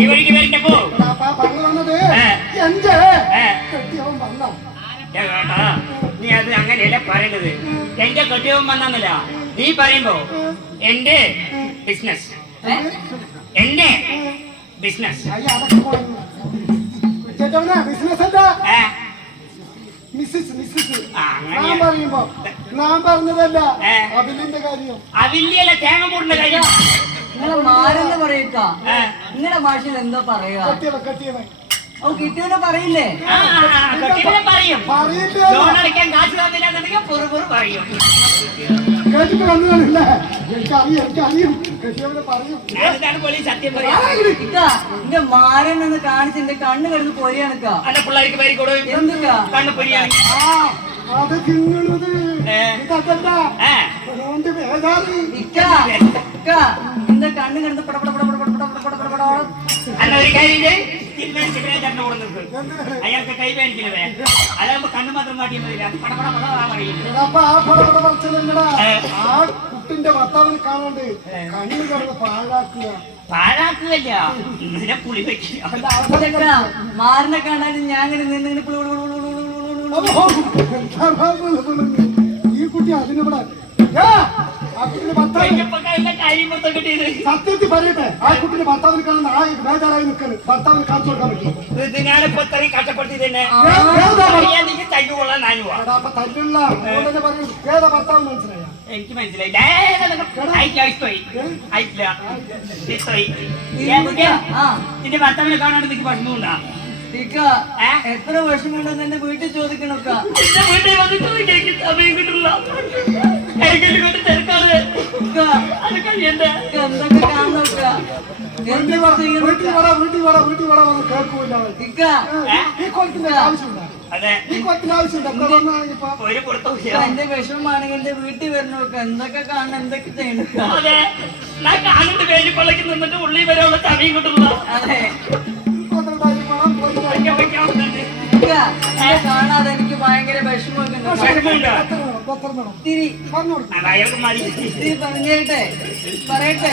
ഈ വഴിക്ക് വരണ്ടപ്പോ പറഞ്ഞു വന്നത് എന്റെ കെട്ടിയവൻ വന്ന കേട്ടാ. നീ അത് അങ്ങനെയല്ല പറയേണ്ടത്. എന്റെ കെട്ടിയവൻ വന്നല്ല നീ പറയുമ്പോ എന്റെ ബിസിനസ്, എന്റെ ബിസിനസ് ബിസിനസ് എന്താ മിസ്സിസ് മിസ്സിസ് ഞാൻ പറയുമ്പോ ഞാൻ പറഞ്ഞതല്ല അവിലിന്റെ കാര്യം. അവില്യല്ല തേങ്ങ കൂടുന്ന കാര്യം. നിങ്ങളെ മാരെന്ന് പറയൂക്ക. നിങ്ങളുടെ ഭാഷയിൽ എന്താ പറയുക? കെട്ടിയവൻ കിട്ടിയവനെ പറയില്ലേ? പറയും. ലോൺ അടയ്ക്കാൻ കാശ് തന്നില്ല പറയും. കേട്ടിട്ട് വന്നതാണല്ലേ. എനിക്കറിയും കെട്ടിയവനെ പറയും. സത്യം പറയാ. എന്റെ മാരൻ എന്ന് കാണിച്ച് എന്റെ കണ്ണ് കിടന്ന് പൊരിയാണിക്ക. അല്ല പിള്ളേർക്ക് പേര് കൊടുക്കും. എന്തൊക്കാ കണ്ണ് പൊരിയാണ്. അത് തിന്നുള്ളത് എന്റെ കണ്ണ് കിടന്ന് പടപടപടപടപടപടപടപടപട. അല്ല ഒരു കാര്യം അയാൾക്ക് കൈ വേണിക്കില്ലേ? അതാകുമ്പോ കണ്ണ് മാത്രം കാട്ടിയാൽ മതി. ആ കുട്ടിന്റെ ഭർത്താവിനെ കാണാണ്ട് കണ്ണ് കിടന്ന് പാഴാക്കുക. പാഴാക്കുകയല്ല, ഇതിനെ പുളി വെക്കുക. മാറിനെ കാണാൻ ഞാൻ ഈ കുട്ടി അതിനിവിടെ സത്യത്തിൽ പറയട്ടെ. ആ കുട്ടിന്റെ ഭർത്താവിന് കാണുന്ന ആ ബേജാറായി നിൽക്കുന്നത് ഭർത്താവിന് കാണിച്ചു കൊടുക്കാൻ പറ്റും. ഇതിനാണിപ്പോ ഇത്രയും കഷ്ടപ്പെടുത്തി തന്നെ. അപ്പൊ തല്ലുള്ള പറയും ഏതാ ഭർത്താവ് മനസ്സിലായ? എനിക്ക് മനസ്സിലായില്ല. നിന്റെ ഭർത്താവിനെ കാണാണ്ട് എനിക്ക് ഭക്ഷണമുണ്ടാ? എത്ര വിഷമമുണ്ടെന്ന് എന്റെ വീട്ടിൽ ചോദിക്കണൊക്കെ. വീട്ടിൽ വന്ന് ചോദിക്കാൻ എനിക്ക് സമയം കിട്ടില്ല. എന്തൊക്കെ കാണുന്നൊക്ക എന്റെ വിഷമമാണെങ്കിൽ എന്റെ വീട്ടിൽ വരണൊക്കെ എന്തൊക്കെ കാണണം എന്തൊക്കെ ചെയ്യണ. നിന്നിട്ട് ഉള്ളി വരെയുള്ള സമയം കിട്ടുള്ള. അതെ കാണാതെ എനിക്ക് ഭയങ്കര വിഷമമൊക്കെ പറയട്ടെ